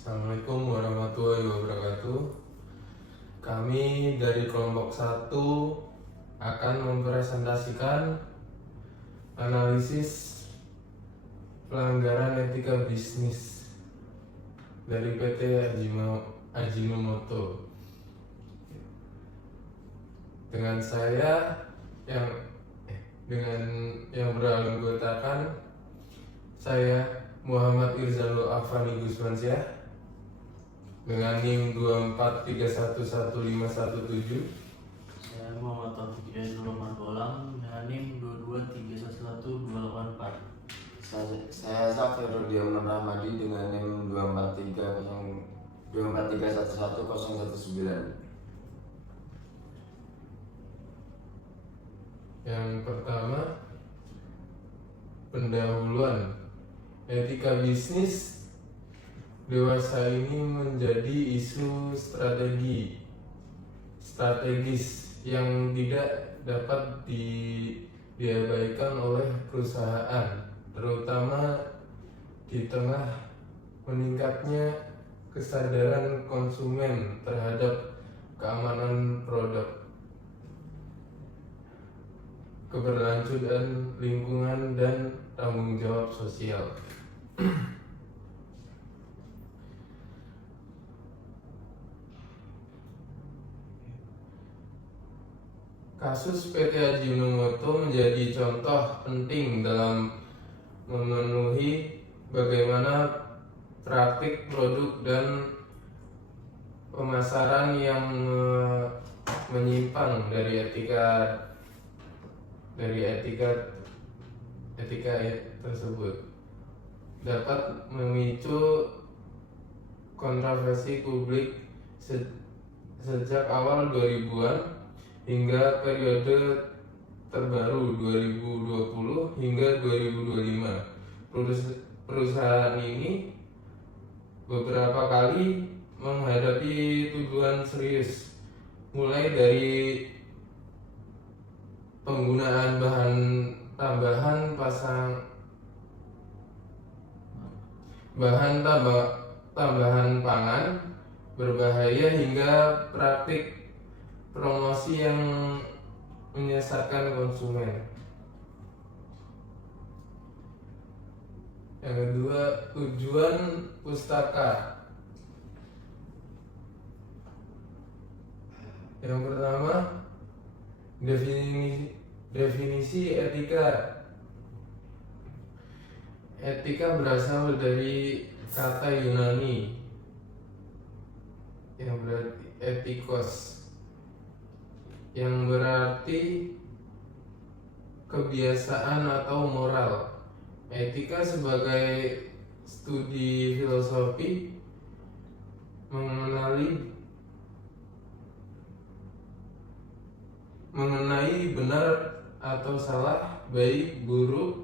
Assalamualaikum warahmatullahi wabarakatuh. Kami dari kelompok 1 akan mempresentasikan analisis pelanggaran etika bisnis dari PT Ajinomoto. Dengan saya yang beranggotakan saya Muhammad Irzalul Afani Gusmansyah dengan NIM 243111517. Saya Muhammad Taufik Nur Bolang dengan NIM 223111284. Saya Zafirudin Rahmadi dengan NIM 243111019. Yang pertama, pendahuluan. Etika bisnis dewasa ini menjadi isu strategis yang tidak dapat diabaikan oleh perusahaan, terutama di tengah meningkatnya kesadaran konsumen terhadap keamanan produk, keberlanjutan lingkungan, dan tanggung jawab sosial. Kasus PT Ajinomoto menjadi contoh penting dalam memenuhi bagaimana praktik produk dan pemasaran yang menyimpang dari etika tersebut dapat memicu kontroversi publik sejak awal 2000-an hingga periode terbaru 2020 hingga 2025. Perusahaan ini beberapa kali menghadapi tuduhan serius, mulai dari penggunaan bahan tambahan tambahan pangan berbahaya hingga praktik promosi yang menyesatkan konsumen. Yang kedua, tujuan pustaka. Yang pertama, definisi etika. Etika berasal dari kata Yunani yang berarti etikos, yang berarti kebiasaan atau moral. Etika sebagai studi filosofi mengenai benar atau salah, baik buruk,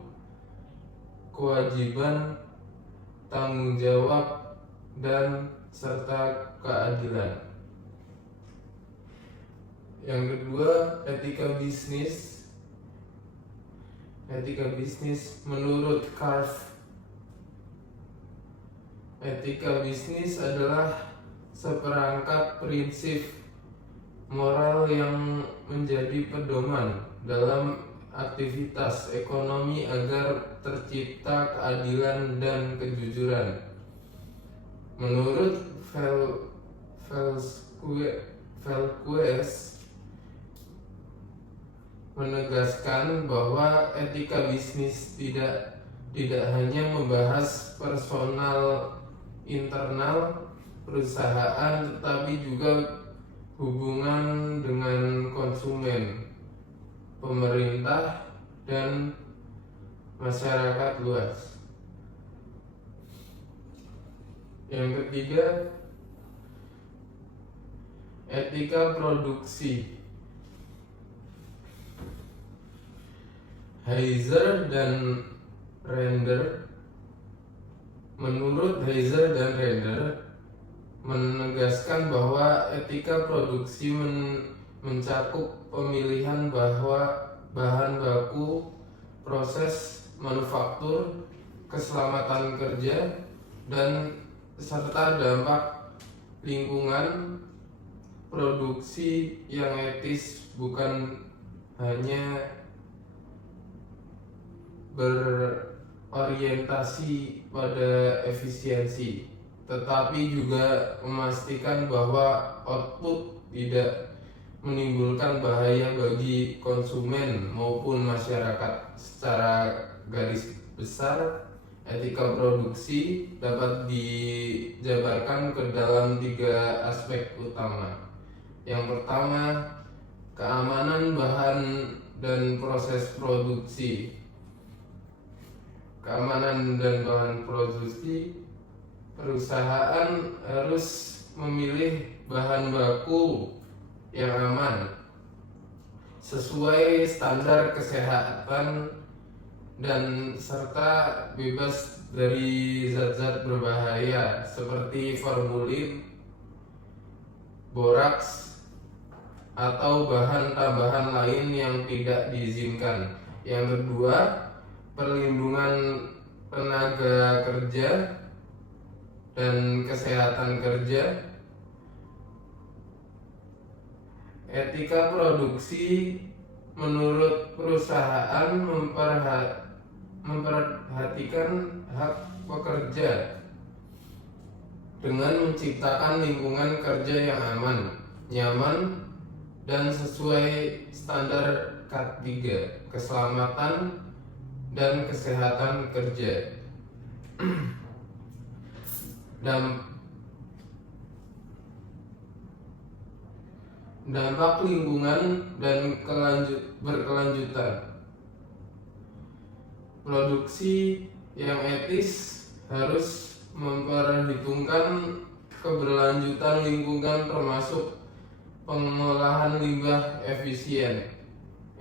kewajiban, tanggung jawab, dan serta keadilan. Yang kedua, etika bisnis. Etika bisnis menurut Karpf. Etika bisnis adalah seperangkat prinsip moral yang menjadi pedoman dalam aktivitas ekonomi agar tercipta keadilan dan kejujuran. Menurut Velquez menegaskan bahwa etika bisnis tidak hanya membahas personal internal perusahaan, tetapi juga hubungan dengan konsumen, pemerintah, dan masyarakat luas. Yang ketiga, etika produksi. Menurut Heiser dan Render menegaskan bahwa etika produksi mencakup pemilihan bahan baku, proses manufaktur, keselamatan kerja, dan serta dampak lingkungan. Produksi yang etis bukan hanya berorientasi pada efisiensi, tetapi juga memastikan bahwa output tidak menimbulkan bahaya bagi konsumen maupun masyarakat. Secara garis besar, etika produksi dapat dijabarkan ke dalam 3 aspek utama. Yang pertama, keamanan bahan dan proses produksi. Keamanan dan bahan produksi, perusahaan harus memilih bahan baku yang aman, sesuai standar kesehatan dan serta bebas dari zat-zat berbahaya seperti formalin, boraks, atau bahan tambahan lain yang tidak diizinkan. Yang kedua, perlindungan tenaga kerja dan kesehatan kerja. Etika produksi menurut perusahaan memperhatikan hak pekerja dengan menciptakan lingkungan kerja yang aman, nyaman, dan sesuai standar K3, keselamatan dan kesehatan kerja. Dampak lingkungan dan berkelanjutan. Produksi yang etis harus memperhitungkan keberlanjutan lingkungan, termasuk pengolahan limbah efisien,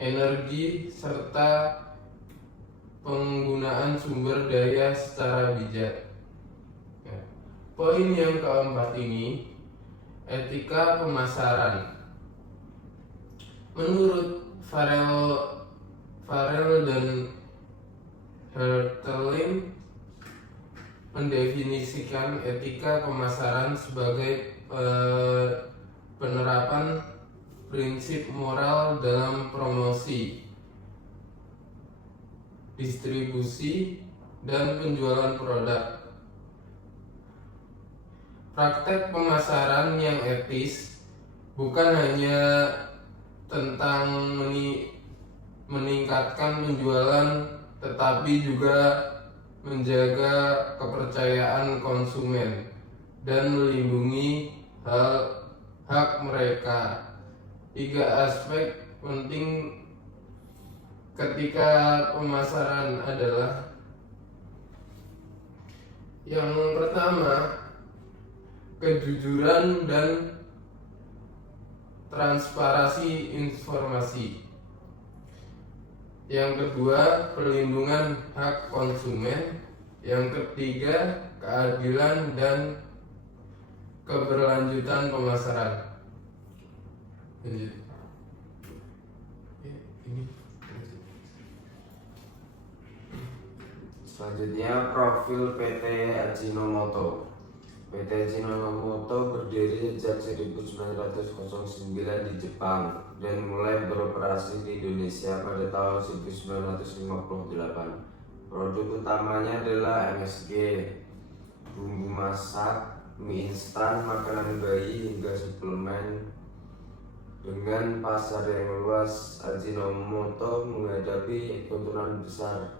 energi, serta penggunaan sumber daya secara bijak. Poin yang keempat ini, etika pemasaran. Menurut Farrell dan Hertelin mendefinisikan etika pemasaran sebagai penerapan prinsip moral dalam promosi, distribusi, dan penjualan produk. Praktek pemasaran yang etis bukan hanya tentang meningkatkan penjualan, tetapi juga menjaga kepercayaan konsumen dan melindungi hak mereka. 3 aspek penting ketika pemasaran adalah: yang pertama, kejujuran dan transparansi informasi. Yang kedua, perlindungan hak konsumen. Yang ketiga, keadilan dan keberlanjutan pemasaran. Selanjutnya, profil PT Ajinomoto. PT Ajinomoto berdiri sejak 1909 di Jepang dan mulai beroperasi di Indonesia pada tahun 1958. Produk utamanya adalah MSG, bumbu masak, mie instan, makanan bayi, hingga suplemen. Dengan pasar yang luas, Ajinomoto menghadapi keuntungan besar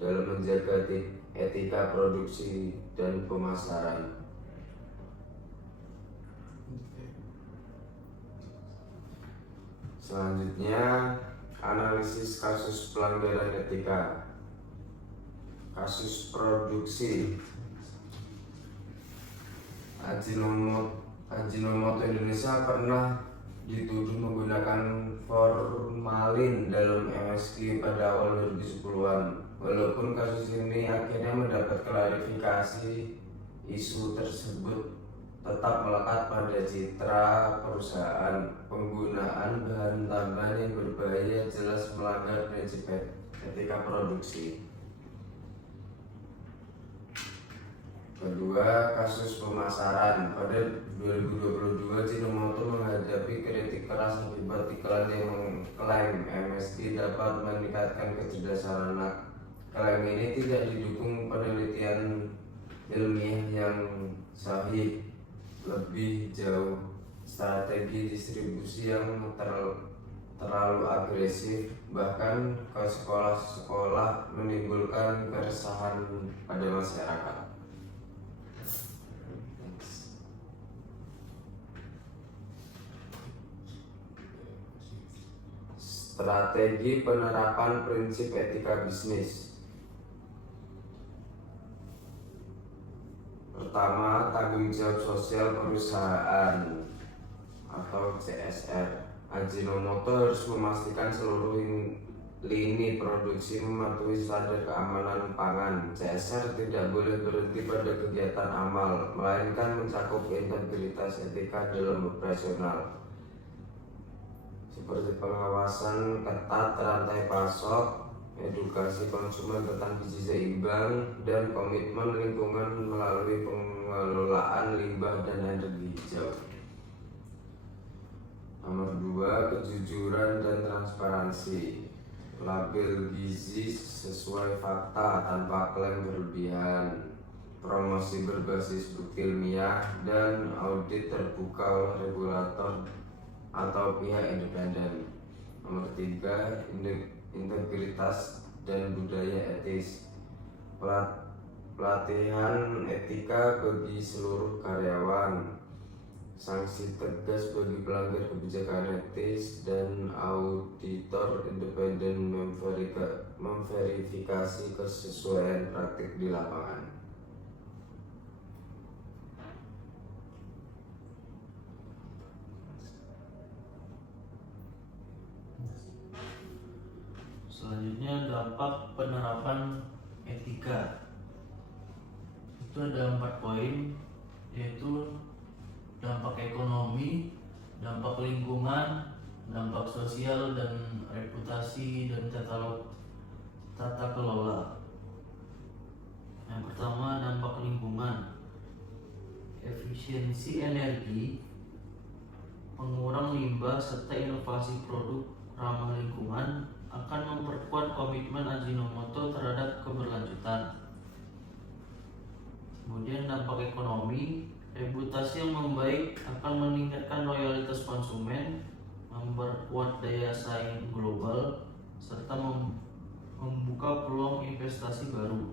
dalam menjaga etika produksi dan pemasaran. Selanjutnya, analisis kasus pelanggaran etika. Kasus produksi. Ajinomoto Indonesia pernah dituduh menggunakan formalin dalam MSG pada awal 2010-an. Walaupun kasus ini akhirnya mendapat klarifikasi, isu tersebut tetap melekat pada citra perusahaan. Penggunaan bahan tambahan yang berbahaya jelas melanggar prinsip etika produksi. Kedua, kasus pemasaran. Pada 2022, Ajinomoto menghadapi kritik keras akibat iklan yang mengklaim MSG dapat meningkatkan kecerdasan anak. Klaim ini tidak didukung penelitian ilmiah yang sahih. Lebih jauh, strategi distribusi yang terlalu agresif bahkan ke sekolah-sekolah menimbulkan keresahan pada masyarakat. Strategi penerapan prinsip etika bisnis. Pertama, tanggung jawab sosial perusahaan atau CSR. Ajinomoto harus memastikan seluruh lini produksi mematuhi standar keamanan pangan. CSR tidak boleh berhenti pada kegiatan amal, melainkan mencakup integritas etika dalam operasional, seperti pengawasan ketat rantai pasok, edukasi konsumen tentang gizi seimbang, dan komitmen lingkungan melalui pengelolaan limbah dan energi hijau. Nomor 2, kejujuran dan transparansi. Label gizi sesuai fakta tanpa klaim berlebihan, promosi berbasis bukti ilmiah, dan audit terbuka oleh regulator atau pihak independen. Nomor 3, integritas dan budaya etis. Pelatihan etika bagi seluruh karyawan, sanksi tegas bagi pelanggar kebijakan etis, dan auditor independen memverifikasi kesesuaian praktik di lapangan. Selanjutnya, dampak penerapan etika. Itu ada 4 poin, yaitu dampak ekonomi, dampak lingkungan, dampak sosial, dan reputasi dan tata kelola. Yang pertama, dampak lingkungan. Efisiensi energi, pengurang limbah, serta inovasi produk ramah lingkungan akan memperkuat komitmen Ajinomoto terhadap keberlanjutan. Kemudian dampak ekonomi, reputasi yang membaik akan meningkatkan loyalitas konsumen, memperkuat daya saing global, serta membuka peluang investasi baru.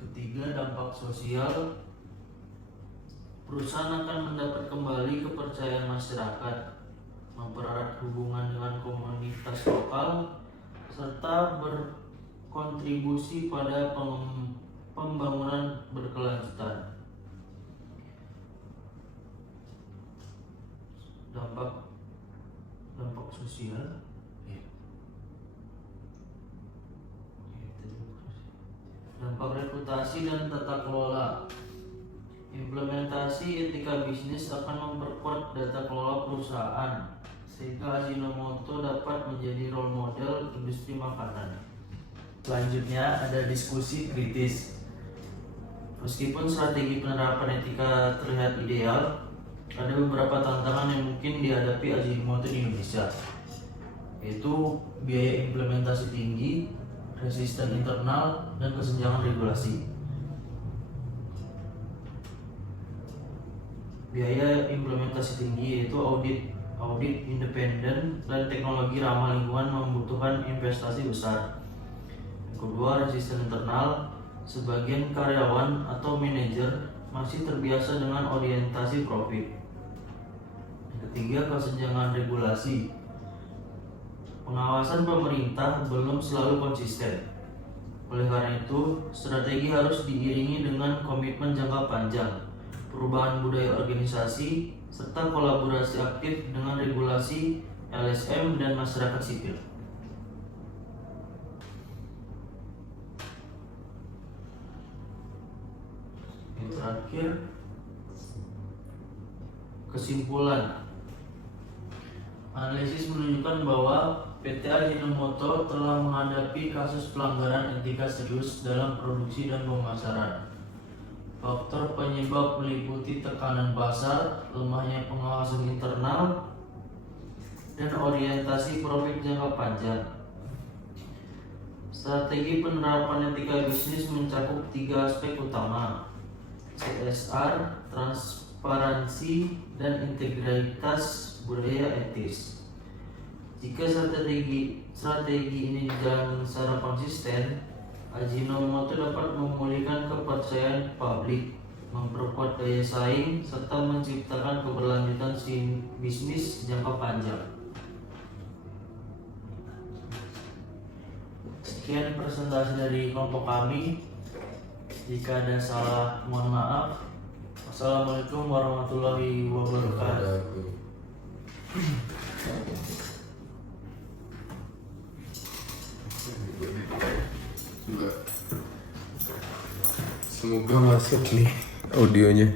Ketiga, dampak sosial, perusahaan akan mendapat kembali kepercayaan masyarakat, mempererat hubungan dengan komunitas lokal, serta berkontribusi pada pembangunan berkelanjutan. Dampak sosial, dampak reputasi dan tata kelola. Implementasi etika bisnis akan memperkuat data kelola perusahaan sehingga Ajinomoto dapat menjadi role model industri makanan. Selanjutnya ada diskusi kritis. Meskipun strategi penerapan etika terlihat ideal, ada beberapa tantangan yang mungkin dihadapi Ajinomoto di Indonesia, yaitu biaya implementasi tinggi, resisten internal, dan kesenjangan regulasi. Biaya implementasi tinggi yaitu audit independen dan teknologi ramah lingkungan membutuhkan investasi besar. Yang kedua, resisten internal. Sebagian karyawan atau manajer masih terbiasa dengan orientasi profit. Yang ketiga, kesenjangan regulasi. Pengawasan pemerintah belum selalu konsisten. Oleh karena itu, strategi harus diiringi dengan komitmen jangka panjang, perubahan budaya organisasi, serta kolaborasi aktif dengan regulasi, LSM, dan masyarakat sipil. Yang terakhir, kesimpulan. Analisis menunjukkan bahwa PT Ajinomoto telah menghadapi kasus pelanggaran etika serius dalam produksi dan pemasaran. Faktor penyebab meliputi tekanan pasar, lemahnya pengawasan internal, dan orientasi profit jangka panjang. Strategi penerapan etika bisnis mencakup 3 aspek utama: CSR, transparansi, dan integritas budaya etis. Jika strategi ini dijalankan secara konsisten, Ajinomoto dapat memulihkan kepercayaan publik, memperkuat daya saing, serta menciptakan keberlanjutan bisnis jangka panjang. Sekian presentasi dari kelompok kami. Jika ada salah, mohon maaf. Wassalamualaikum warahmatullahi wabarakatuh. Semoga masuk nih audionya.